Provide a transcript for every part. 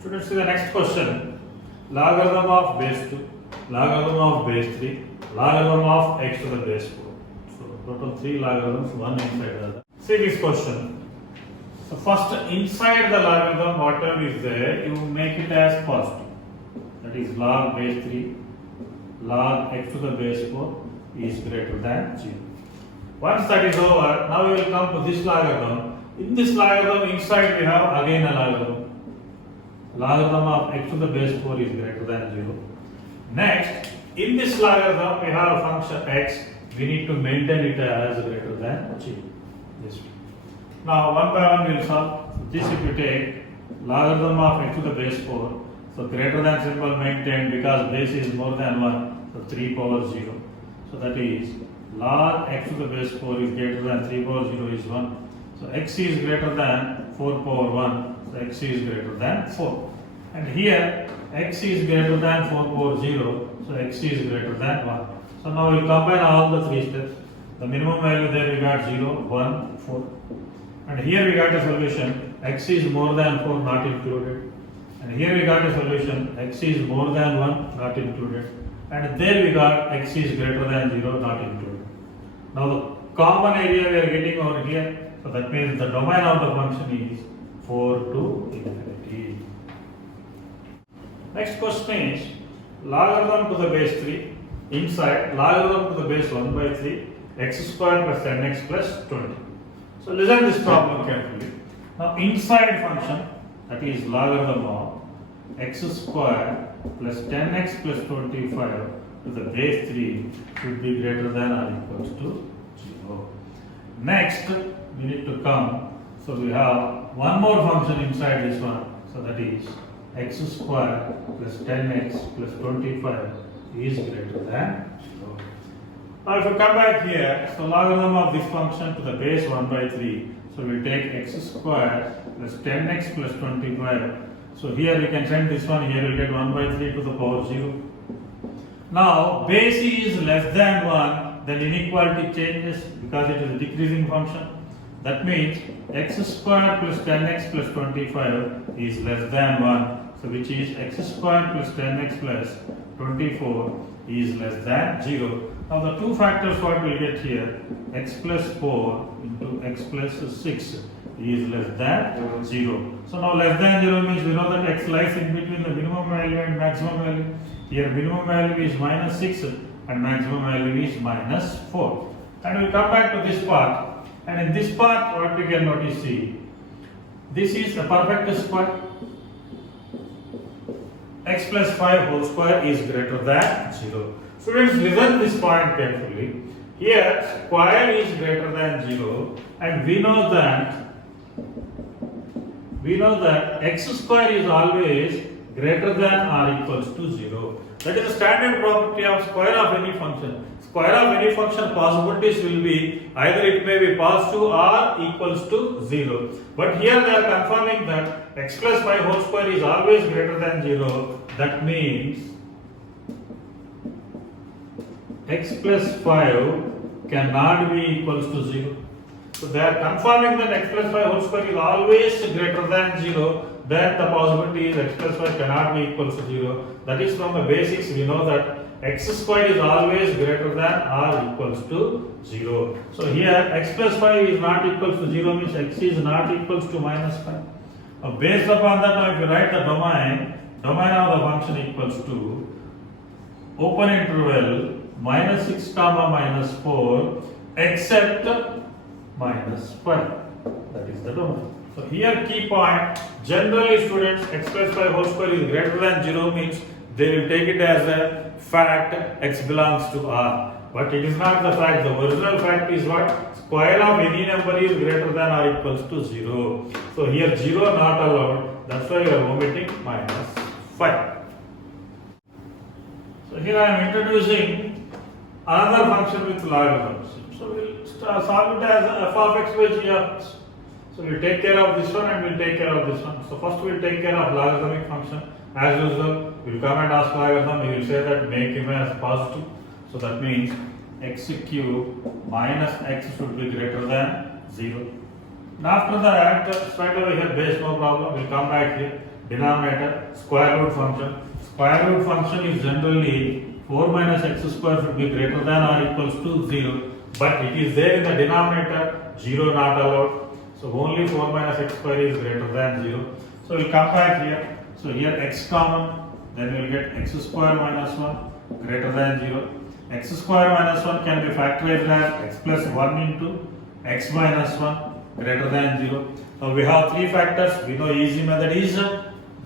Students, see the next question. Logarithm of base 2, logarithm of base 3, logarithm of x to the base 4. So total 3 logarithms, one inside the other. See this question. So first inside the logarithm, whatever is there, you make it as positive. That is log base 3, log x to the base 4 is greater than 0. Once that is over, now we will come to this logarithm. In this logarithm, inside we have again a logarithm. Logarithm of x to the base 4 is greater than 0. Next, in this logarithm, we have a function x. We need to maintain it as greater than 0. This way. Now, one by one we will solve. This if you take logarithm of x to the base 4, so greater than symbol maintained because base is more than 1, so 3 power 0. So that is log x to the base 4 is greater than 3 power 0 is 1. So x is greater than 4 power 1. So x is greater than 4. And here x is greater than 4 power 0. So x is greater than 1. So now we combine all the three steps. The minimum value there we got 0, 1, 4. And here we got a solution. X is more than 4 not included. And here we got a solution. X is more than 1 not included. And there we got x is greater than 0 not included. Now the common area we are getting over here. So that means the domain of the function is 4 to infinity. Next question is logarithm to the base 3 inside logarithm to the base 1 by 3 x square plus 10x plus 20. So listen this problem carefully. Now inside function, that is logarithm of x square plus 10x plus 25 to the base 3 should be greater than or equals to 0. Next, we need to come. So we have one more function inside this one. So that is x square plus 10x plus 25 is greater than 0. Now if you come back here, so logarithm of this function to the base 1 by 3. So we take x square plus 10x plus 25. So here we can send this one, here we will get 1 by 3 to the power 0. Now base is less than 1, then inequality changes because it is a decreasing function. That means x square plus 10x plus 25 is less than 1. So which is x square plus 10x plus 24 is less than 0. Now the two factors what we will get here, x plus 4 into x plus 6 is less than 0. So now less than 0 means we know that x lies in between the minimum value and maximum value. Here minimum value is minus 6 and maximum value is minus 4. And we come back to this part. And in this part, what we can notice, see, this is a perfect square. X plus 5 whole square is greater than 0. Students, listen this point carefully. Here, square is greater than 0, and we know that x square is always greater than or equals to 0. That is the standard property of square of any function. Square of any function possibilities will be either it may be positive or equals to 0. But here they are confirming that x plus 5 whole square is always greater than 0. That means x plus 5 cannot be equals to 0. So they are confirming that x plus 5 whole square is always greater than 0. Then the possibility is x plus 5 cannot be equals to 0. That is from the basics we know that x square is always greater than or equals to 0. So here x plus 5 is not equals to 0 means x is not equals to minus 5. Now based upon that, now if you write the domain of the function equals to open interval minus 6 comma minus 4 except minus 5. That is the domain. So here key point, generally students x plus 5 whole square is greater than 0 means they will take it as a fact x belongs to R. But it is not the fact. The original fact is what? Square of any number is greater than or equals to 0. So here 0 not allowed. That's why we are omitting minus 5. So here I am introducing another function with logarithms. So we will solve it as f of x by g of x. So we will take care of this one and we will take care of this one. So first we will take care of logarithmic function. As usual, we will come and ask logarithm. We will say that make him as positive. So that means x cube minus x should be greater than 0. Now after that, straight away here base no problem. We'll come back here. denominator square root function. Square root function is generally 4 minus x square should be greater than or equals to 0, but it is there in the denominator, 0 not allowed. So only 4 minus x square is greater than 0. So we'll come back here. So here x common, then we'll get x square minus 1 greater than 0. X square minus 1 can be factorized as x plus 1 into x minus 1 greater than 0. Now we have three factors. We know easy method is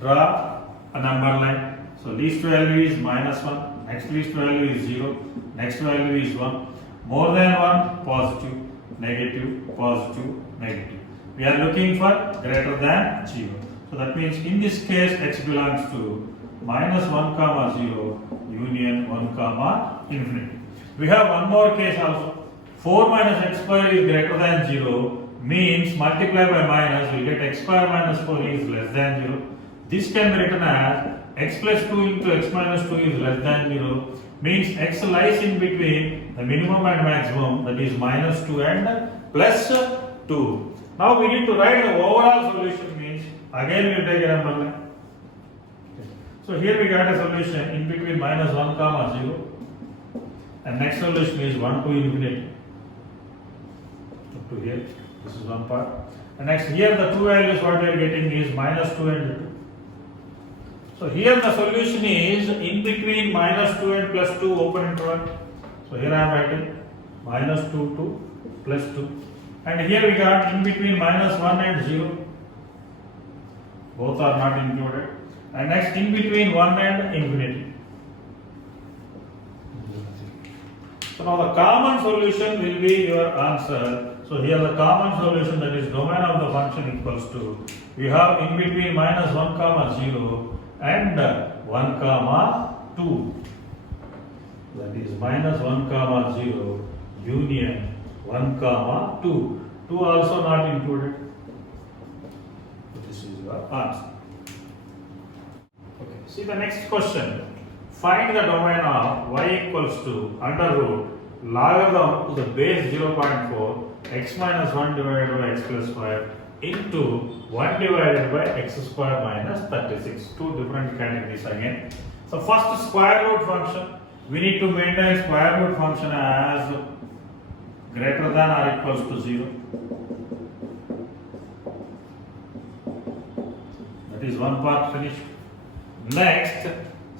draw a number line. So least value is minus 1, next least value is 0, next value is 1. More than 1, positive, negative, positive, negative. We are looking for greater than 0. So that means in this case x belongs to minus 1 comma 0 union 1 comma infinity. We have one more case also. 4 minus x square is greater than 0 means multiply by minus we get x square minus 4 is less than 0. This can be written as x plus 2 into x minus 2 is less than 0 means x lies in between the minimum and maximum, that is minus 2 and plus 2. Now we need to write the overall solution means again we will take a number line. So here we got a solution in between minus 1 comma 0 and next solution is 1 to infinity. Up to here, this is one part. And next here the two values what we are getting is minus 2 and 2. So here the solution is in between minus 2 and plus 2 open interval. So here I am writing minus 2 to plus 2. And here we got in between minus 1 and 0. Both are not included. And next in between 1 and infinity. So now the common solution will be your answer. So here the common solution, that is domain of the function, equals to, we have in between minus 1 comma 0 and 1 comma 2. That is minus 1 comma 0 union 1 comma 2. 2 also not included. So this is your answer. Okay. See the next question. Find the domain of y equals to under root logarithm to the base 0.4 x minus 1 divided by x plus 5 into 1 divided by x square minus 36. Two different categories again. So first square root function. We need to maintain square root function as greater than or equals to 0. That is one part finished. Next,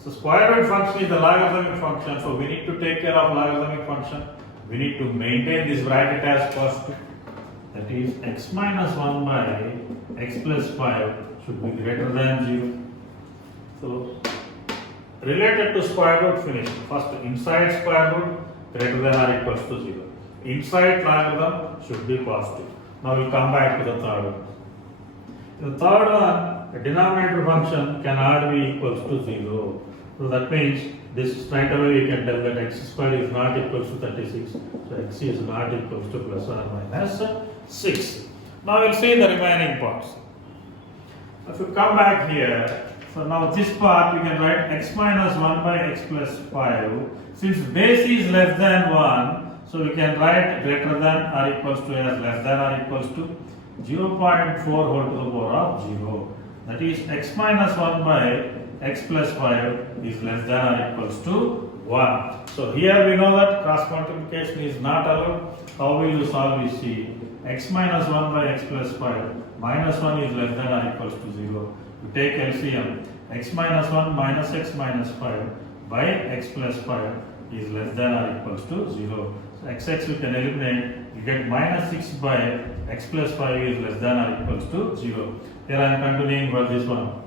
so square root function is the logarithmic function. So we need to take care of logarithmic function. We need to maintain this bracket as positive. That is x minus 1 by x plus 5 should be greater than 0. So related to square root finish. First inside square root greater than or equals to 0. Inside logarithm should be positive. Now we will come back to the third one. The third one, the denominator function cannot be equals to 0. So that means this straight away we can tell that x square is not equals to 36. So x is not equals to plus or minus 6. Now we will see the remaining parts. If you come back here, so now this part we can write x minus 1 by x plus 5. Since base is less than 1, so we can write greater than or equals to as less than or equals to 0.4 whole to the power of 0. That is x minus 1 by x plus 5 is less than or equals to 1. So here we know that cross multiplication is not allowed. How will you solve this? See, x minus 1 by x plus 5 minus 1 is less than or equals to 0. You take LCM, x minus 1 minus x minus 5 by x plus 5 is less than or equals to 0. So x we can eliminate, you get minus 6 by x plus 5 is less than or equals to 0. Here I am continuing for this one.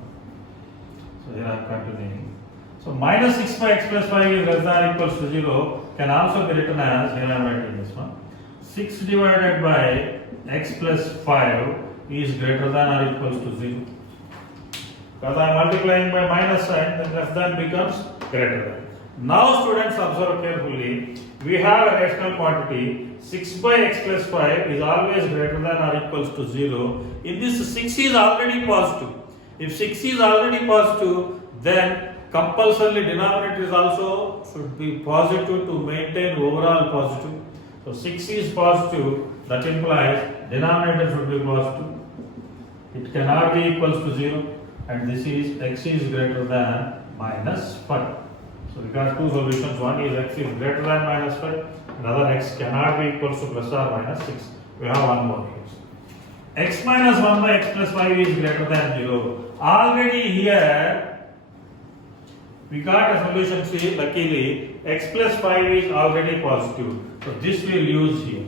So here I am continuing. So minus 6 by x plus 5 is less than or equals to 0 can also be written as, here I am writing this one, 6 divided by x plus 5 is greater than or equals to 0. Because I am multiplying by minus sign, then less than becomes greater than. Now students observe carefully, we have a rational quantity 6 by x plus 5 is always greater than or equals to 0. If this 6 is already positive, if 6 is already positive, then compulsorily denominator is also should be positive to maintain overall positive. So 6 is positive, that implies denominator should be positive. It cannot be equals to 0. and this is x is greater than minus 5. So we got two solutions. One is x is greater than minus 5, another x cannot be equals to plus or minus 6. We have one more case. X minus 1 by x plus 5 is greater than 0. Already here we got a solution. See, luckily x plus 5 is already positive. So this we will use here.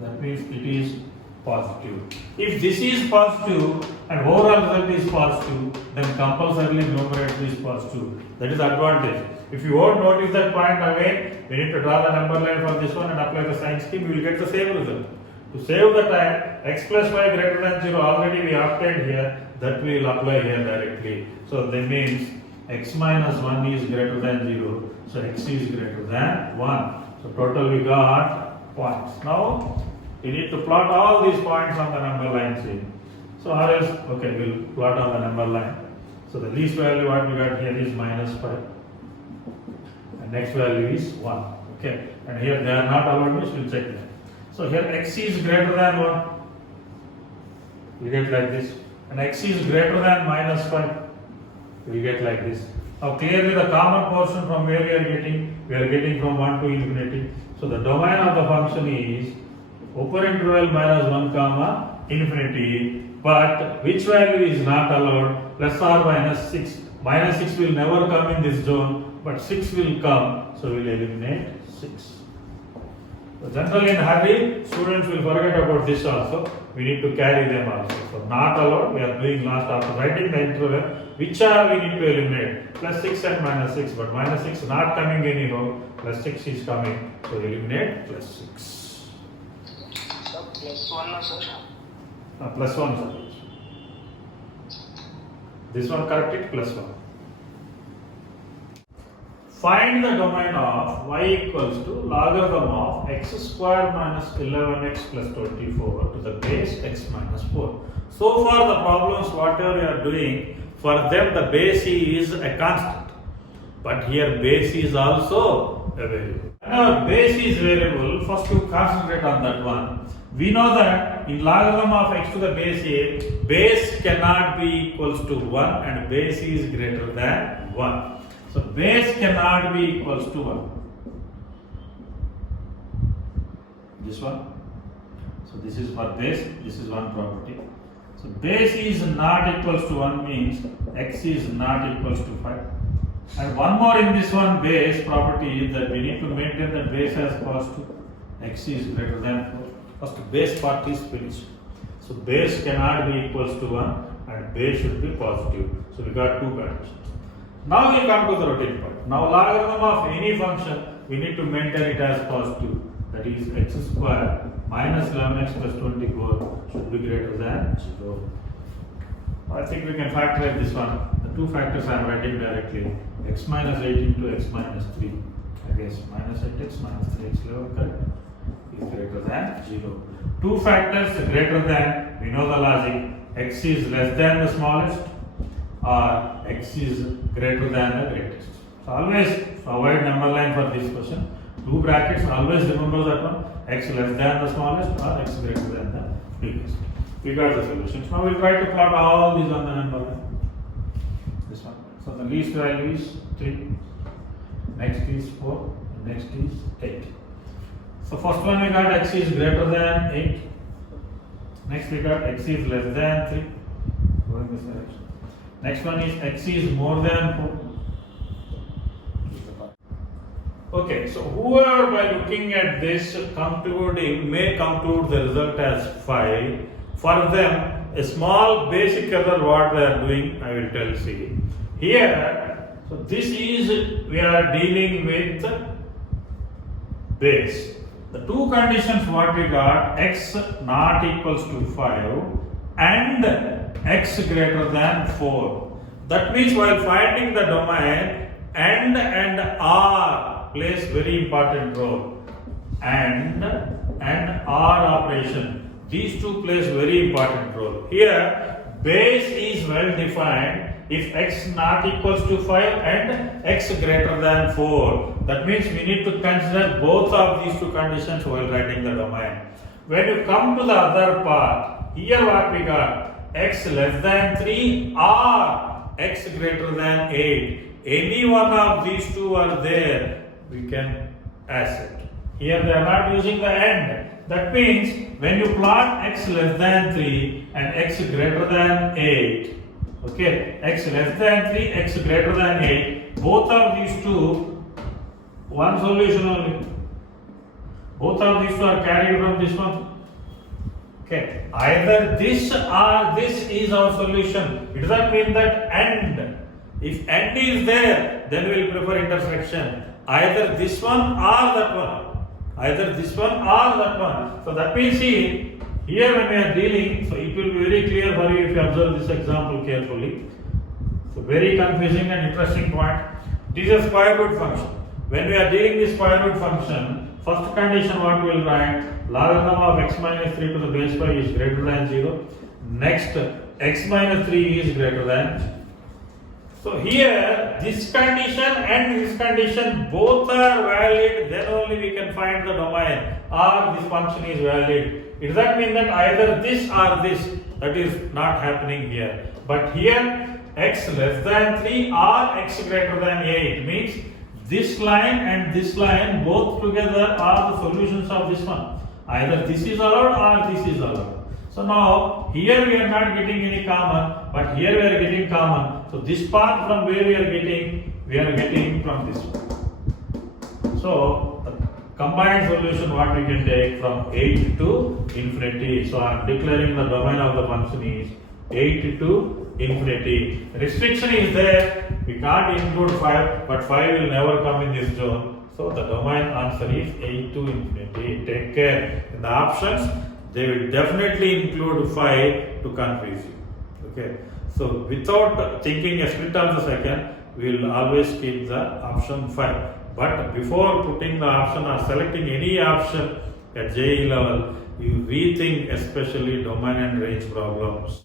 That means it is positive. If this is positive and overall result is positive, then compulsorily numerator is positive. That is the advantage. If you won't notice that point again, we need to draw the number line for this one and apply the sign scheme, we will get the same result. To save the time, x plus 5 greater than 0 already we obtained here, that we will apply here directly. So that means x minus 1 is greater than 0, so x is greater than 1. So total we got points. Now we need to plot all these points on the number line here. So how else? Okay, we'll plot on the number line. So the least value what we got here is minus 5. And next value is 1. Okay, and here they are not allowed, we'll check that. So here x is greater than 1. We get like this. And x is greater than minus 5. We get like this. Now clearly the common portion from where we are getting from 1 to infinity. So the domain of the function is open interval minus 1 comma infinity, but which value is not allowed? Plus or minus 6. Minus 6 will never come in this zone, but 6 will come, so we will eliminate 6. So generally in hurry, students will forget about this also. We need to carry them also. So not allowed, we are doing last after writing the interval, which are we need to eliminate? Plus 6 and minus 6, but minus 6 not coming anyhow, plus 6 is coming, so eliminate plus 6. Plus 1 no, sir? Plus 1, sir. This one corrected, plus 1. Find the domain of y equals to logarithm of x square minus 11x plus 24 to the base x minus 4. So far the problems whatever you are doing, for them the base is a constant. But here base is also a variable. Whenever base is variable, first you concentrate on that one. We know that in logarithm of x to the base a, base cannot be equals to 1 and base is greater than 1. So base cannot be equals to 1. This one. So this is for base, this is one property. So base is not equals to 1 means x is not equals to 5. And one more in this one base property is that we need to maintain the base as positive. X is greater than 4. First base part is finished. So base cannot be equals to 1 and base should be positive. So we got two conditions. Now we come to the routine part. Now logarithm of any function, we need to maintain it as positive. That is x square minus 11x plus 24 should be greater than 0. I think we can factorize this one. The two factors I am writing directly. X minus 8 into x minus 3. I guess minus 8x minus 3x level correct is greater than 0. Two factors greater than, we know the logic. X is less than the smallest or x is greater than the greatest. So always avoid number line for this question. Two brackets, always remember that one. X less than the smallest or x greater than the biggest. We got the solutions. Now we'll try to plot all these on the number line. This one. So the least value is 3. Next is 4. Next is 8. So first one we got x is greater than 8. Next we got x is less than 3. Going this direction. Next one is x is more than 4. Okay, so whoever by looking at this concluding may conclude the result as 5. For them, a small basic error what they are doing, I will tell see. Here, so this is, we are dealing with base. The two conditions what we got, x not equals to 5 and x greater than 4. That means while finding the domain, and r plays very important role. And or operation. These two plays very important role. Here, base is well defined if x not equals to 5 and x greater than 4. That means we need to consider both of these two conditions while writing the domain. When you come to the other part, here what we got, x less than 3 or x greater than 8. Any one of these two are there, we can accept. Here they are not using the and. That means when you plot x less than 3 and x greater than 8, okay, x less than 3, x greater than 8, both of these two, one solution only. Both of these two are carried from this one. Okay, either this or this is our solution. It doesn't mean that and. If and is there, then we will prefer intersection. Either this one or that one. Either this one or that one. So that means see, here when we are dealing, so it will be very clear for you if you observe this example carefully. So very confusing and interesting point. This is a square root function. When we are dealing with square root function, first condition what we will write, logarithm of x minus 3 to the base 5 is greater than 0. Next, x minus 3 is greater than. So here, this condition and this condition both are valid, then only we can find the domain or this function is valid. It does not mean that either this or this, that is not happening here. But here, x less than 3 or x greater than 8 means this line and this line both together are the solutions of this one. Either this is allowed or this is allowed. So now here we are not getting any common, but here we are getting common. So this part from where we are getting from this one. So the combined solution what we can take from 8 to infinity. So I am declaring the domain of the function is 8 to infinity. Restriction is there. We can't include 5, but 5 will never come in this zone. So the domain answer is 8 to infinity. Take care. In the options, they will definitely include 5 to confuse you. Okay. So without thinking a split of the second, we will always keep the option 5. But before putting the option or selecting any option at JEE level, you rethink especially domain and range problems.